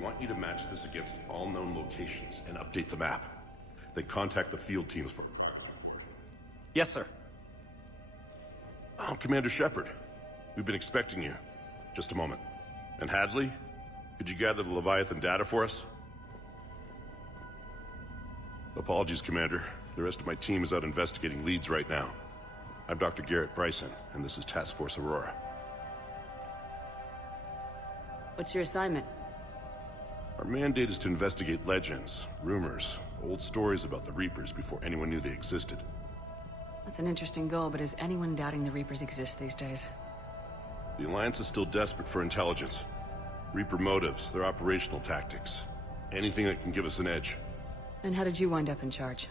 want you to match this against all known locations and update the map. Then contact the field teams for a progress report. Yes, sir. Oh, Commander Shepard. We've been expecting you. Just a moment. And Hadley? Could you gather the Leviathan data for us? Apologies, Commander. The rest of my team is out investigating leads right now. I'm Dr. Garrett Bryson, and this is Task Force Aurora. What's your assignment? Our mandate is to investigate legends, rumors, old stories about the Reapers before anyone knew they existed. That's an interesting goal, but is anyone doubting the Reapers exist these days? The Alliance is still desperate for intelligence. Reaper motives, their operational tactics. Anything that can give us an edge. And how did you wind up in charge?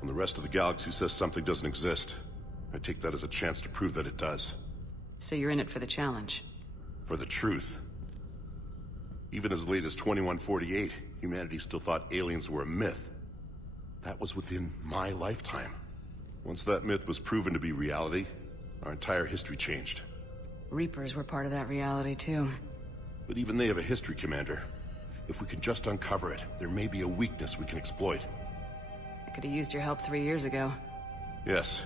When the rest of the galaxy says something doesn't exist, I take that as a chance to prove that it does. So you're in it for the challenge? For the truth. Even as late as 2148, humanity still thought aliens were a myth. That was within my lifetime. Once that myth was proven to be reality, our entire history changed. Reapers were part of that reality, too. But even they have a history, Commander. If we can just uncover it, there may be a weakness we can exploit. I could have used your help 3 years ago. Yes.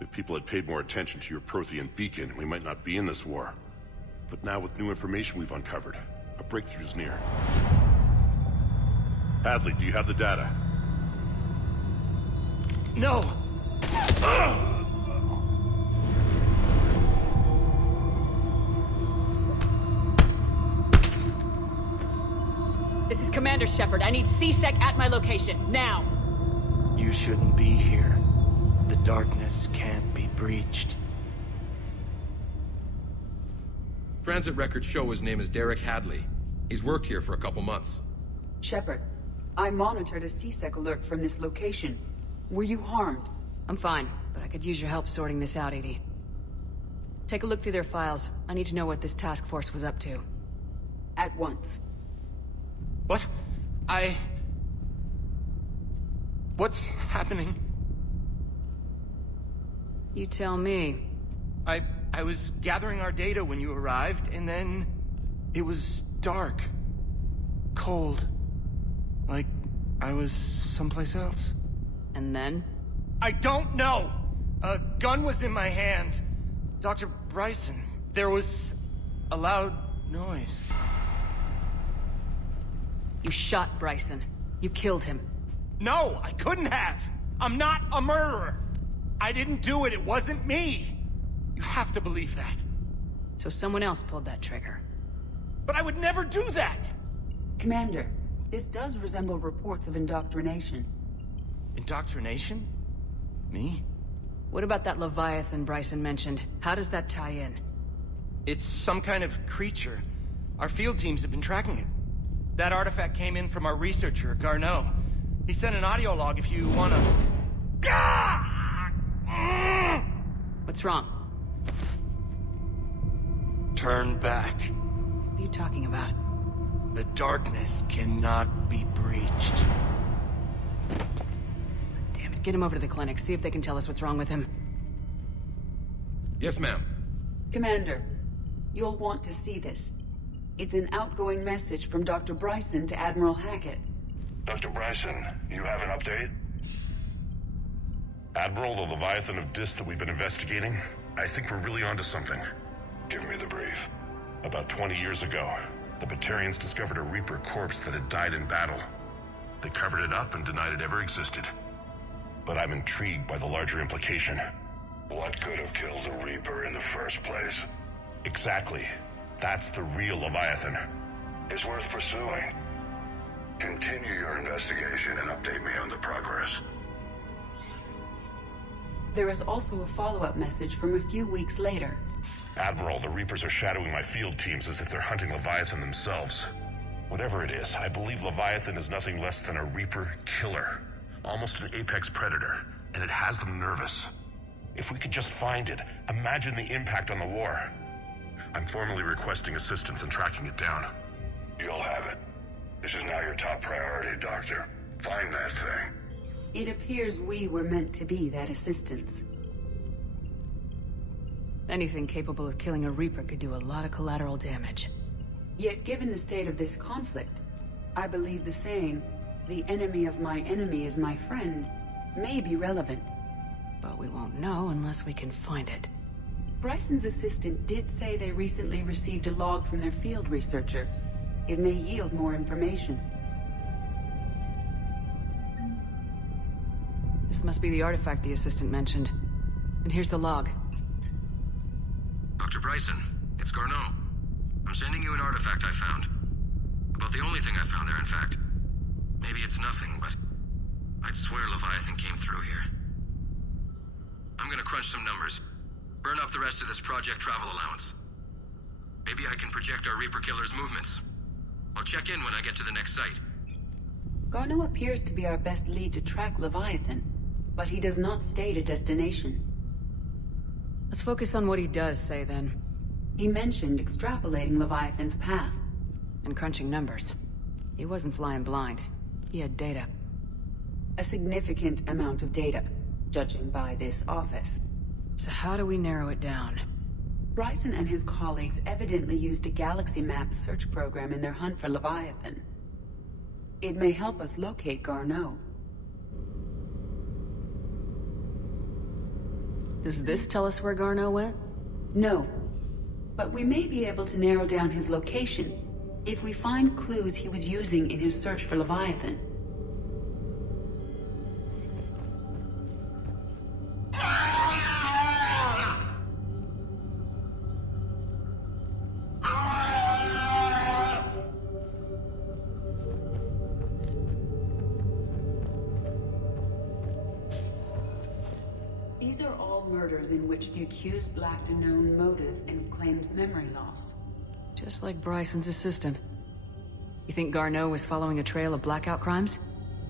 If people had paid more attention to your Prothean beacon, we might not be in this war. But now with new information we've uncovered, a breakthrough's near. Hadley, do you have the data? No! This is Commander Shepard. I need C-Sec at my location, now! You shouldn't be here. The darkness can't be breached. Transit records show his name is Derek Hadley. He's worked here for a couple months. Shepard, I monitored a C-Sec alert from this location. Were you harmed? I'm fine, but I could use your help sorting this out, EDI. Take a look through their files. I need to know what this task force was up to. At once. What? What's happening? You tell me. I was gathering our data when you arrived, and then... it was dark. Cold. Like I was someplace else. And then? I don't know! A gun was in my hand. Dr. Bryson, there was a loud noise. You shot Bryson. You killed him. No, I couldn't have! I'm not a murderer! I didn't do it, it wasn't me! You have to believe that. So someone else pulled that trigger. But I would never do that! Commander, this does resemble reports of indoctrination. Indoctrination? Me? What about that Leviathan Bryson mentioned? How does that tie in? It's some kind of creature. Our field teams have been tracking it. That artifact came in from our researcher, Rannoch. He sent an audio log if you wanna... What's wrong? Turn back. What are you talking about? The darkness cannot be breached. Damn it, get him over to the clinic. See if they can tell us what's wrong with him. Yes, ma'am. Commander, you'll want to see this. It's an outgoing message from Dr. Bryson to Admiral Hackett. Dr. Bryson, you have an update? Admiral, the Leviathan of Dis that we've been investigating, I think we're really onto something. Give me the brief. About 20 years ago, the Batarians discovered a Reaper corpse that had died in battle. They covered it up and denied it ever existed. But I'm intrigued by the larger implication. What could have killed the Reaper in the first place? Exactly. That's the real Leviathan. It's worth pursuing. Continue your investigation and update me on the progress. There is also a follow-up message from a few weeks later. Admiral, the Reapers are shadowing my field teams as if they're hunting Leviathan themselves. Whatever it is, I believe Leviathan is nothing less than a Reaper killer. Almost an apex predator, and it has them nervous. If we could just find it, imagine the impact on the war. I'm formally requesting assistance in tracking it down. You'll have it. This is now your top priority, Doctor. Find that thing. It appears we were meant to be that assistance. Anything capable of killing a Reaper could do a lot of collateral damage. Yet given the state of this conflict, I believe the saying, "The enemy of my enemy is my friend," may be relevant. But we won't know unless we can find it. Bryson's assistant did say they recently received a log from their field researcher. It may yield more information. This must be the artifact the assistant mentioned. And here's the log. Dr. Bryson, it's Garneau. I'm sending you an artifact I found. About the only thing I found there, in fact. Maybe it's nothing, but I'd swear Leviathan came through here. I'm gonna crunch some numbers. Burn up the rest of this project travel allowance. Maybe I can project our Reaper Killer's movements. I'll check in when I get to the next site. Garneau appears to be our best lead to track Leviathan, but he does not state a destination. Let's focus on what he does say, then. He mentioned extrapolating Leviathan's path. And crunching numbers. He wasn't flying blind. He had data. A significant amount of data, judging by this office. So how do we narrow it down? Bryson and his colleagues evidently used a galaxy map search program in their hunt for Leviathan. It may help us locate Garneau. Does this tell us where Garneau went? No, but we may be able to narrow down his location if we find clues he was using in his search for Leviathan. These are all murders in which the accused lacked a known motive and claimed memory loss. Just like Bryson's assistant. You think Garneau was following a trail of blackout crimes?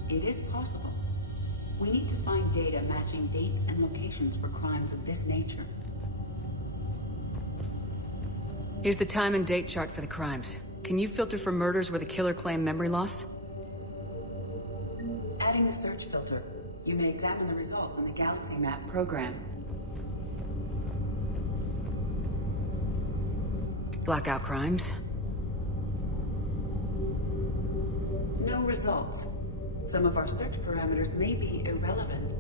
It is possible. We need to find data matching dates and locations for crimes of this nature. Here's the time and date chart for the crimes. Can you filter for murders where the killer claimed memory loss? Adding the search filter, you may examine the results on the Galaxy Map program. Blackout crimes. No results. Some of our search parameters may be irrelevant.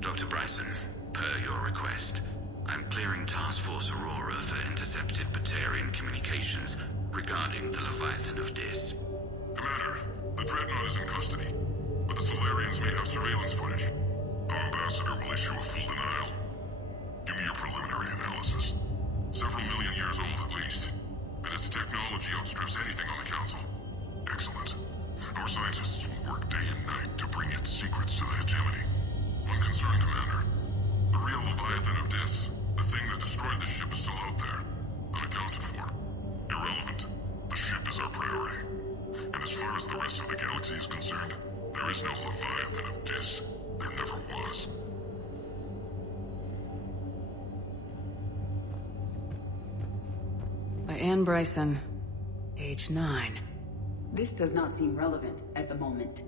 Dr. Bryson, per your request, I'm clearing Task Force Aurora for intercepted Batarian communications regarding the Leviathan of Dis. Commander, the Dreadnought is in custody, but the Solarians may have surveillance footage. Our ambassador will issue a full denial. Give me your preliminary analysis. Several million years old at least, and its technology outstrips anything on the Council. Excellent. Our scientists will work day and night to bring its secrets to the hegemony. One concern, Commander. The real Leviathan of Dis, the thing that destroyed the ship, is still out there, unaccounted for. Irrelevant. The ship is our priority. And as far as the rest of the galaxy is concerned, there is no Leviathan of Dis. There never was. By Anne Bryson, age 9. This does not seem relevant at the moment.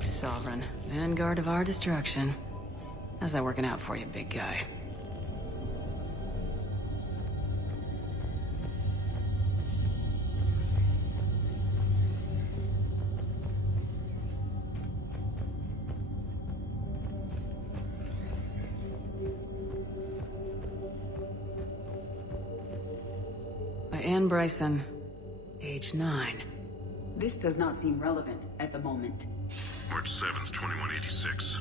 Sovereign, vanguard of our destruction. How's that working out for you, big guy? By Anne Bryson, age 9. This does not seem relevant at the moment. March 7th, 2186.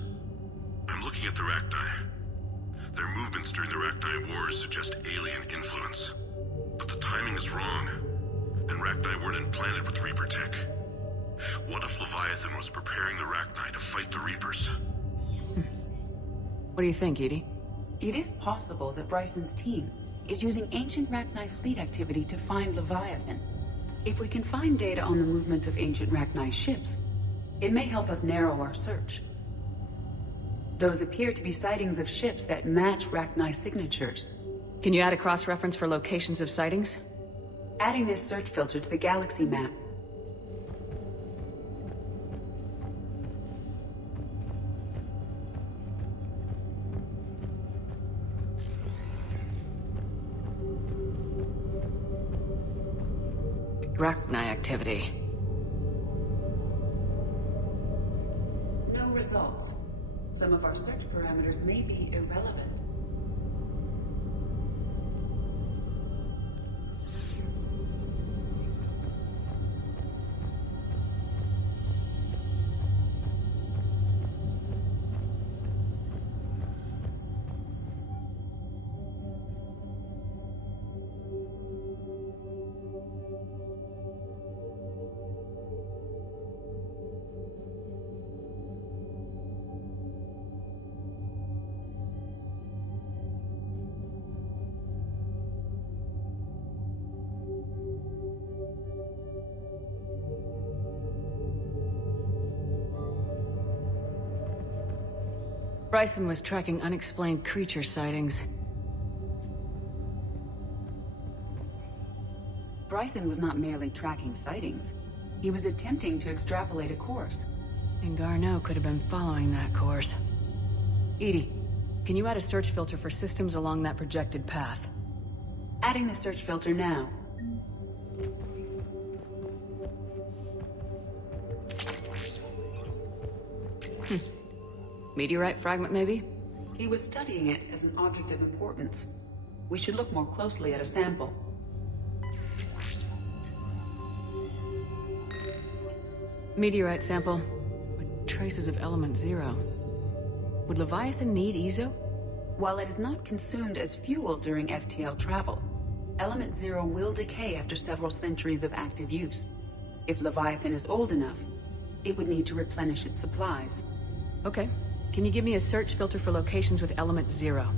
I'm looking at the Rachni. Their movements during the Rachni Wars suggest alien influence. But the timing is wrong. And Rachni weren't implanted with Reaper tech. What if Leviathan was preparing the Rachni to fight the Reapers? What do you think, Edie? It is possible that Bryson's team is using ancient Rachni fleet activity to find Leviathan. If we can find data on the movement of ancient Rachni ships, it may help us narrow our search. Those appear to be sightings of ships that match Rachni signatures. Can you add a cross-reference for locations of sightings? Adding this search filter to the galaxy map. Rachni activity. No results. Some of our search parameters may be irrelevant. Bryson was tracking unexplained creature sightings. Bryson was not merely tracking sightings. He was attempting to extrapolate a course. And Garneau could have been following that course. Edie, can you add a search filter for systems along that projected path? Adding the search filter now. Meteorite fragment, maybe? He was studying it as an object of importance. We should look more closely at a sample. Meteorite sample with traces of element 0. Would Leviathan need Ezo? While it is not consumed as fuel during FTL travel, element 0 will decay after several centuries of active use. If Leviathan is old enough, it would need to replenish its supplies. Okay. Can you give me a search filter for locations with element 0?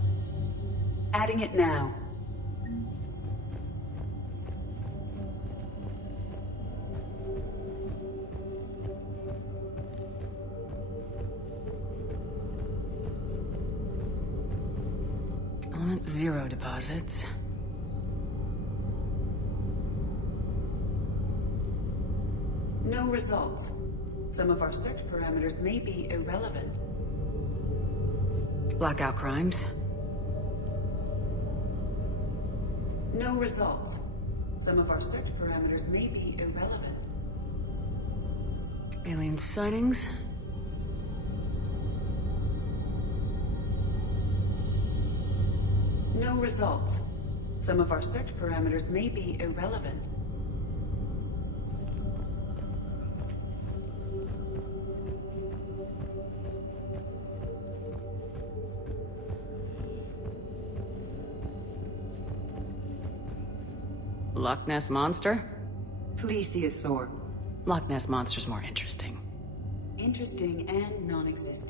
Adding it now. Element 0 deposits. No results. Some of our search parameters may be irrelevant. Blackout crimes. No results. Some of our search parameters may be irrelevant. Alien sightings. No results. Some of our search parameters may be irrelevant. Loch Ness Monster? Plesiosaur. Loch Ness Monster's more interesting. Interesting and non-existent.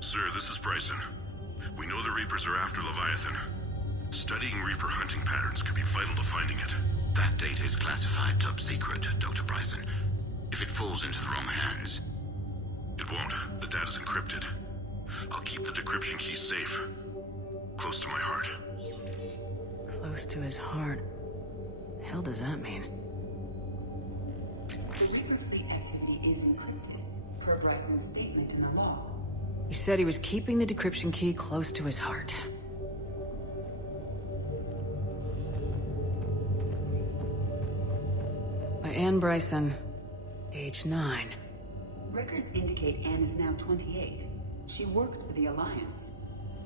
Sir, this is Bryson. We know the Reapers are after Leviathan. Studying Reaper hunting patterns could be vital to finding it. That data is classified top secret, Dr. Bryson. If it falls into the wrong hands... It won't. The data's encrypted. I'll keep the decryption key safe. Close to my heart. Close to his heart. The hell does that mean? The Reaper fleet activity is encrypted, per Bryson's statement in the law. He said he was keeping the decryption key close to his heart. By Anne Bryson, age 9. Records indicate Anne is now 28. She works for the Alliance.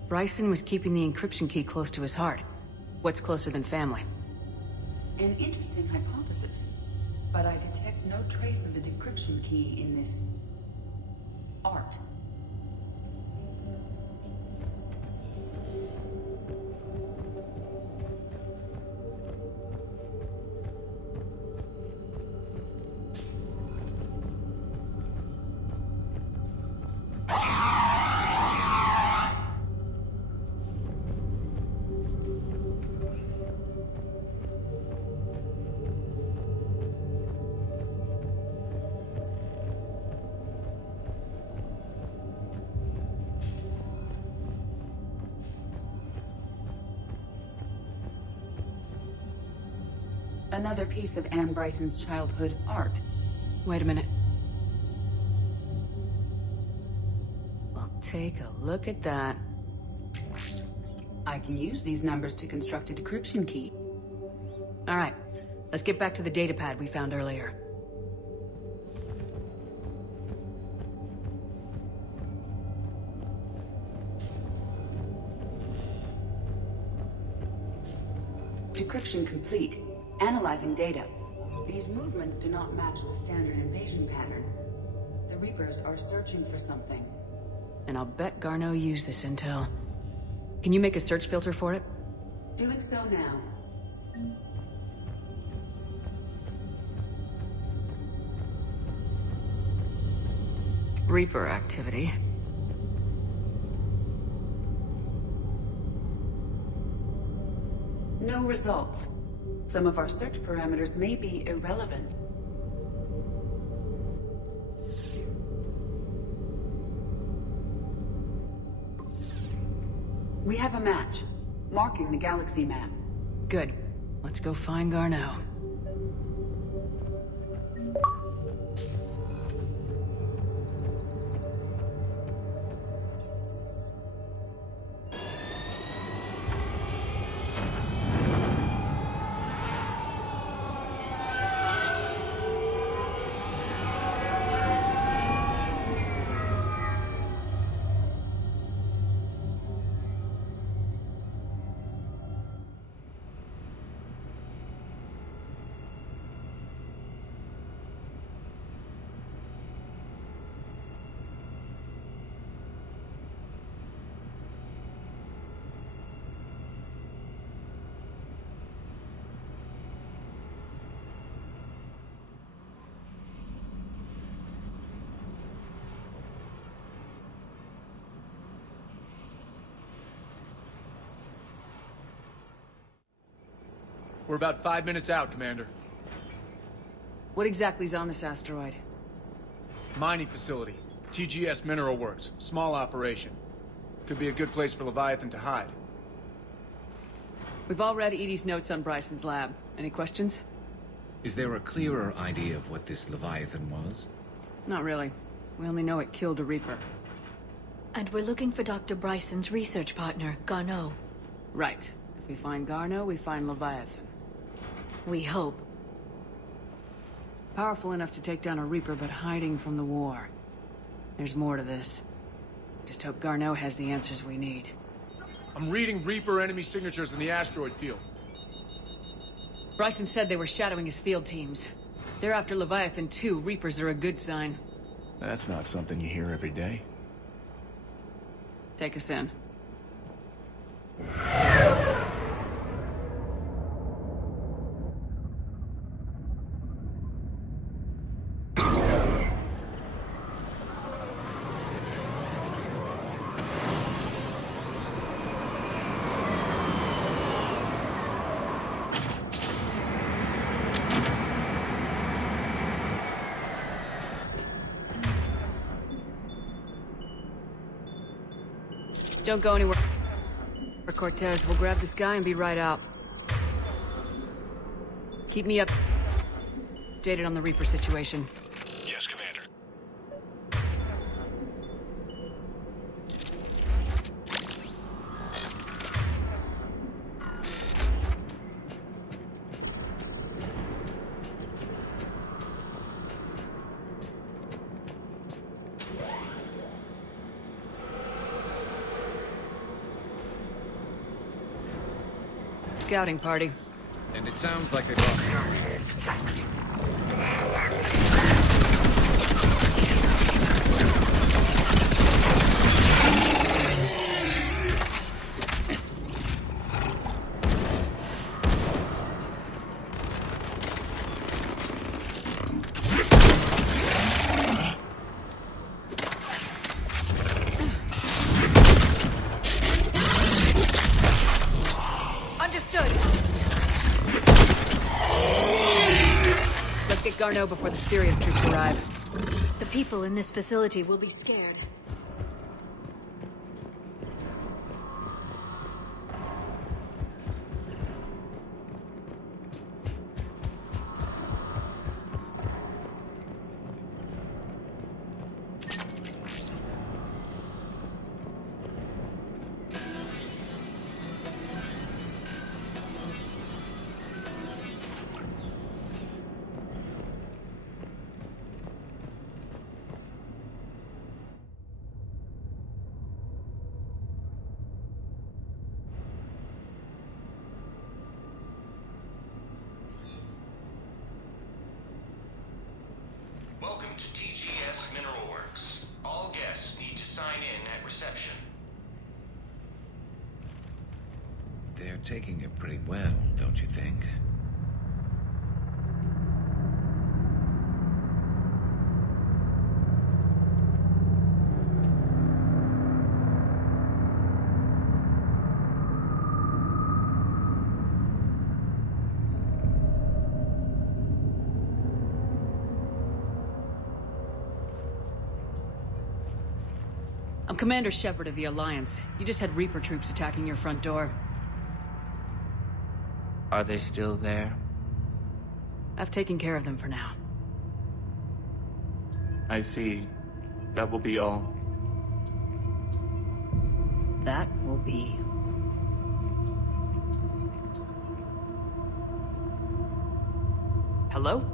Bryson was keeping the encryption key close to his heart. What's closer than family? An interesting hypothesis, but I detect no trace of the decryption key in this. art. Another piece of Anne Bryson's childhood art. Wait a minute. Well, take a look at that. I can use these numbers to construct a decryption key. All right, let's get back to the datapad we found earlier. Decryption complete. Analyzing data. These movements do not match the standard invasion pattern. The Reapers are searching for something. And I'll bet Garneau used this intel. Can you make a search filter for it? Doing so now. Reaper activity. No results. Some of our search parameters may be irrelevant. We have a match, marking the galaxy map. Good. Let's go find Garneau. We're about 5 minutes out, Commander. What exactly is on this asteroid? Mining facility. TGS Mineral Works. Small operation. Could be a good place for Leviathan to hide. We've all read Edie's notes on Bryson's lab. Any questions? Is there a clearer idea of what this Leviathan was? Not really. We only know it killed a Reaper. And we're looking for Dr. Bryson's research partner, Garneau. Right. If we find Garneau, we find Leviathan. We hope. Powerful enough to take down a Reaper, but hiding from the war. There's more to this. Just hope Garneau has the answers we need. I'm reading Reaper enemy signatures in the asteroid field. Bryson said they were shadowing his field teams. If they're after Leviathan too, Reapers are a good sign. That's not something you hear every day. Take us in. Don't go anywhere, Cortez. We'll grab this guy and be right out. Keep me updated on the Reaper situation. Yes, Commander. Scouting party. And it sounds like a... Garneau before the serious troops arrive. The people in this facility will be scared. Welcome to TGS Mineral Works. All guests need to sign in at reception. They're taking it pretty well, don't you think? I'm Commander Shepard of the Alliance. You just had Reaper troops attacking your front door. Are they still there? I've taken care of them for now. I see. That will be all. That will be. Hello?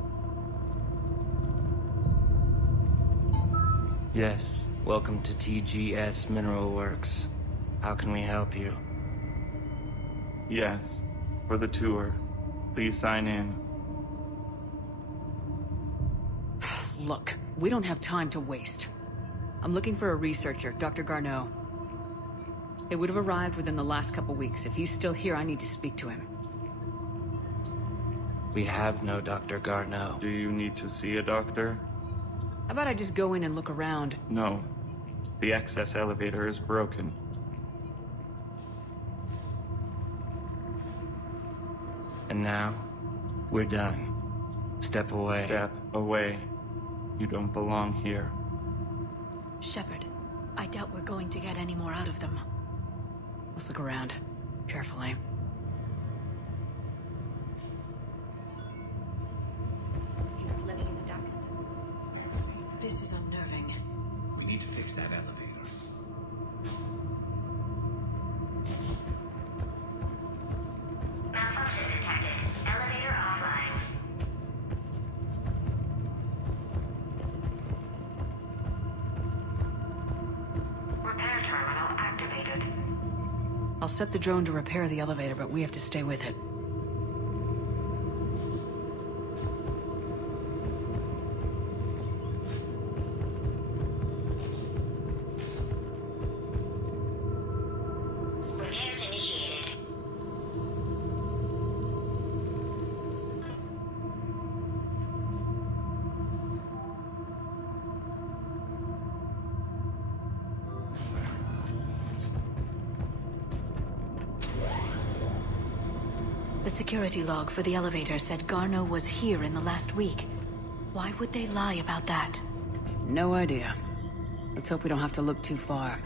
Yes. Welcome to TGS Mineral Works. How can we help you? Yes. For the tour. Please sign in. Look, we don't have time to waste. I'm looking for a researcher, Dr. Garneau. It would have arrived within the last couple weeks. If he's still here, I need to speak to him. We have no Dr. Garneau. Do you need to see a doctor? How about I just go in and look around? No. The access elevator is broken. And now, we're done. Step away. Step away. You don't belong here. Shepard, I doubt we're going to get any more out of them. Let's look around. Carefully. He was living in the ducts. This is unnerving. We need to fix that elevator. Malfunction detected. Elevator offline. Repair terminal activated. I'll set the drone to repair the elevator, but we have to stay with it. Repairs initiated. The security log for the elevator said Garneau was here in the last week. Why would they lie about that? No idea. Let's hope we don't have to look too far.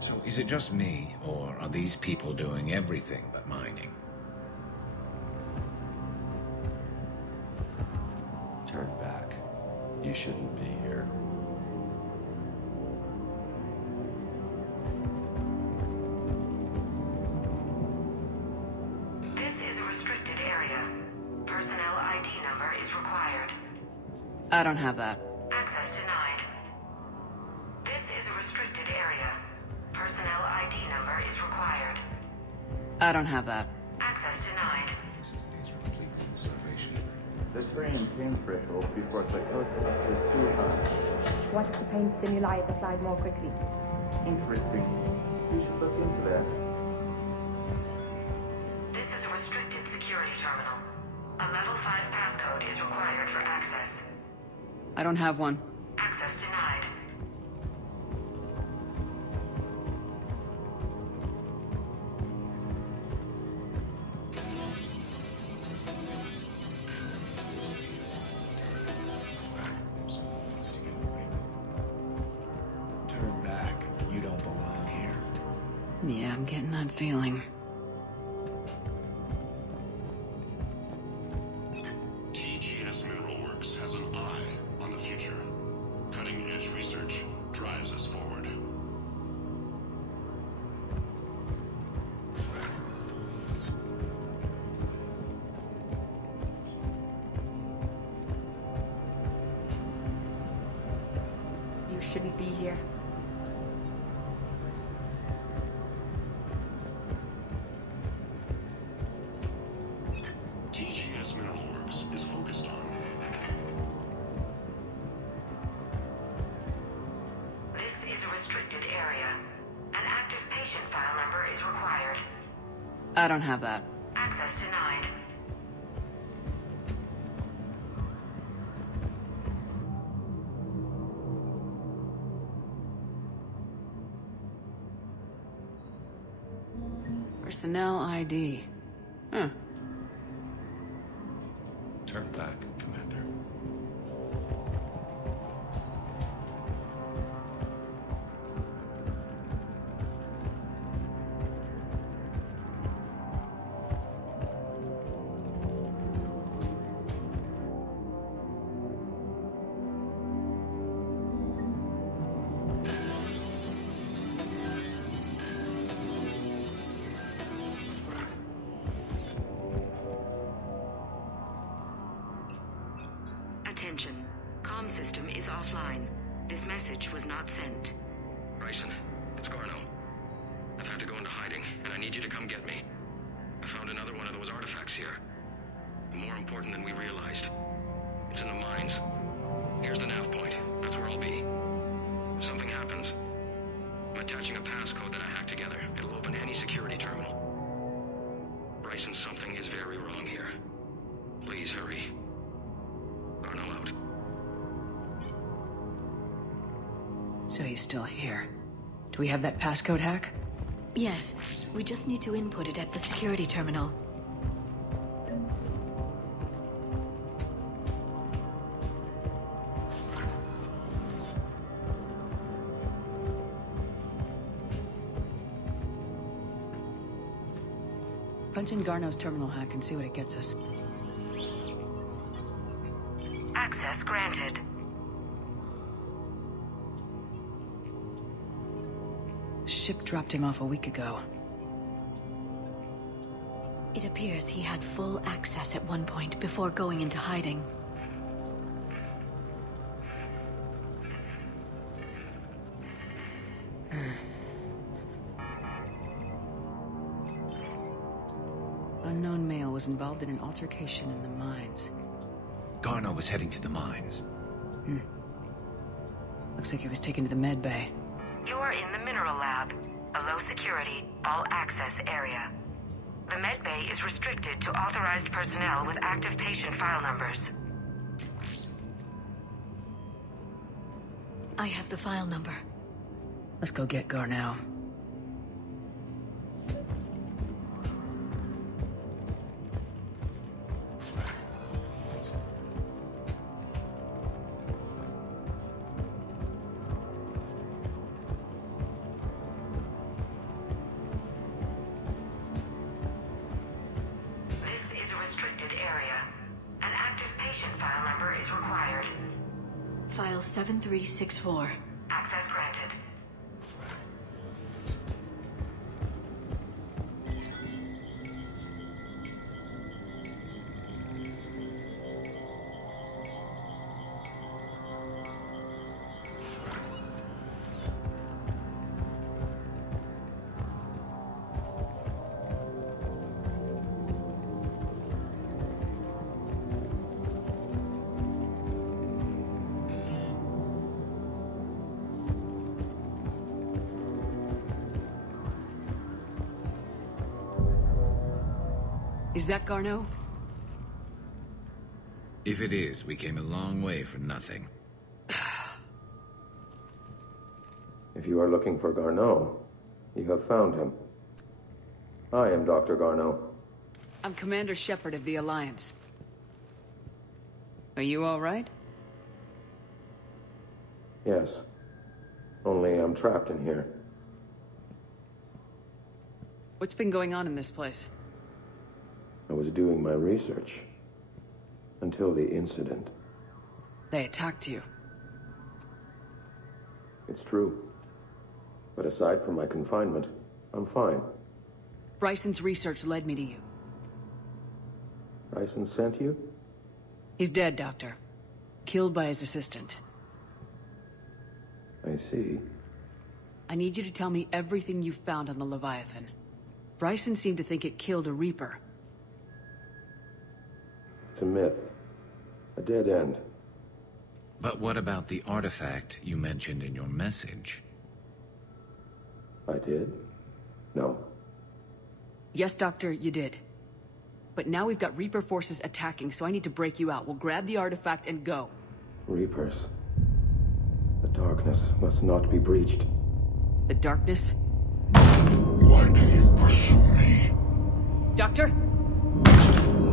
So is it just me, or are these people doing everything but mining? Turn back. You shouldn't be here. This is a restricted area. Personnel ID number is required. I don't have that. Access denied. This is a restricted area. Personnel ID number is required. I don't have that. Access denied. Facilities are completely The screen pain threshold before psychosis is too high. What if the pain stimuli is applied more quickly? Interesting. We should look into that. This is a restricted security terminal. A level 5 passcode is required for access. I don't have one. Access denied. Turn back. You don't belong here. Yeah, I'm getting that feeling. TGS Mineral Works has an eye on the future. Cutting-edge research drives us forward. You shouldn't be here. TGS Mineral Works is focused on. This is a restricted area. An active patient file number is required. I don't have that. Access denied. Personnel ID. Huh. Turn back, Commander. Attention. Comm system is offline. This message was not sent. Bryson, it's Garno. I've had to go into hiding, and I need you to come get me. I found another one of those artifacts here. More important than we realized. It's in the mines. Here's the nav point. That's where I'll be. If something happens, I'm attaching a passcode that I hacked together. It'll open any security terminal. Bryson, something is very wrong here. Please hurry. Garno out. So he's still here. Do we have that passcode hack? Yes, we just need to input it at the security terminal. Punch in Garno's terminal hack and see what it gets us. Access granted. Ship dropped him off a week ago. It appears he had full access at one point before going into hiding. Unknown male was involved in an altercation in the mines. Garno was heading to the mines. Looks like he was taken to the med bay. You are in the mineral lab, a low security, all access area. The med bay is restricted to authorized personnel with active patient file numbers. I have the file number. Let's go get Garno. File 7364. Access granted. Is that Garneau? If it is, we came a long way for nothing. If you are looking for Garneau, you have found him. I am Dr. Garneau. I'm Commander Shepard of the Alliance. Are you all right? Yes. Only I'm trapped in here. What's been going on in this place? I was doing my research. Until the incident. They attacked you. It's true. But aside from my confinement, I'm fine. Bryson's research led me to you. Bryson sent you? He's dead, Doctor. Killed by his assistant. I see. I need you to tell me everything you found on the Leviathan. Bryson seemed to think it killed a Reaper. It's a myth. A dead end. But what about the artifact you mentioned in your message? I did? No. Yes, Doctor, you did. But now we've got Reaper forces attacking, so I need to break you out. We'll grab the artifact and go. Reapers. The darkness must not be breached. The darkness? Why do you pursue me? Doctor?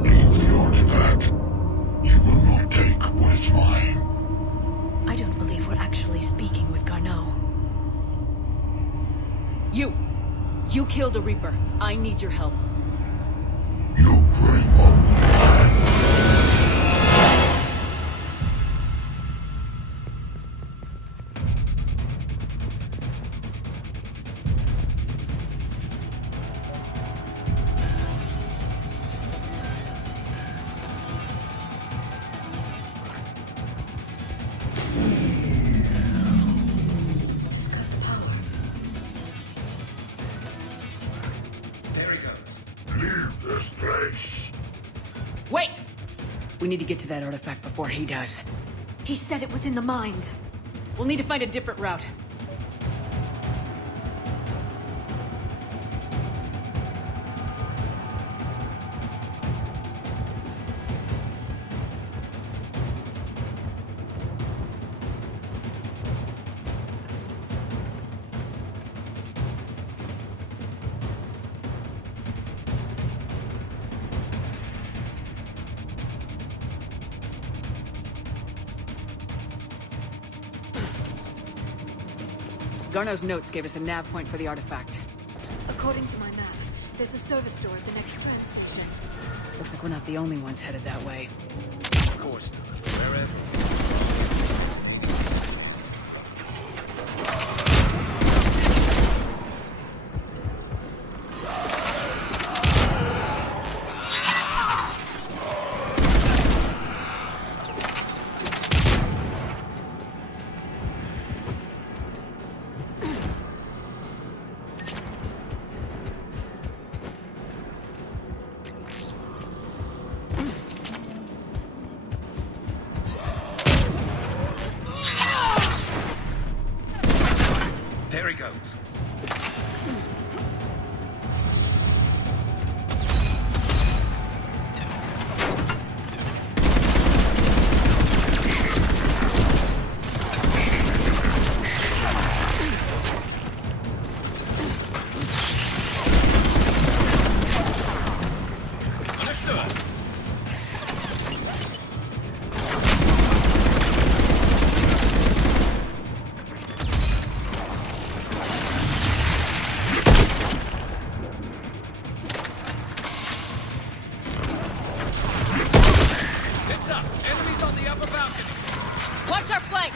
Leave the artifact. You will not take what is mine. I don't believe we're actually speaking with Garneau. You killed a Reaper. I need your help. You bring on me death. Wait! We need to get to that artifact before he does. He said it was in the mines. We'll need to find a different route. Garneau's notes gave us a nav point for the artifact. According to my map, there's a service door at the next train station. Looks like we're not the only ones headed that way. Of course not. Wherever. There he goes. Watch our flank!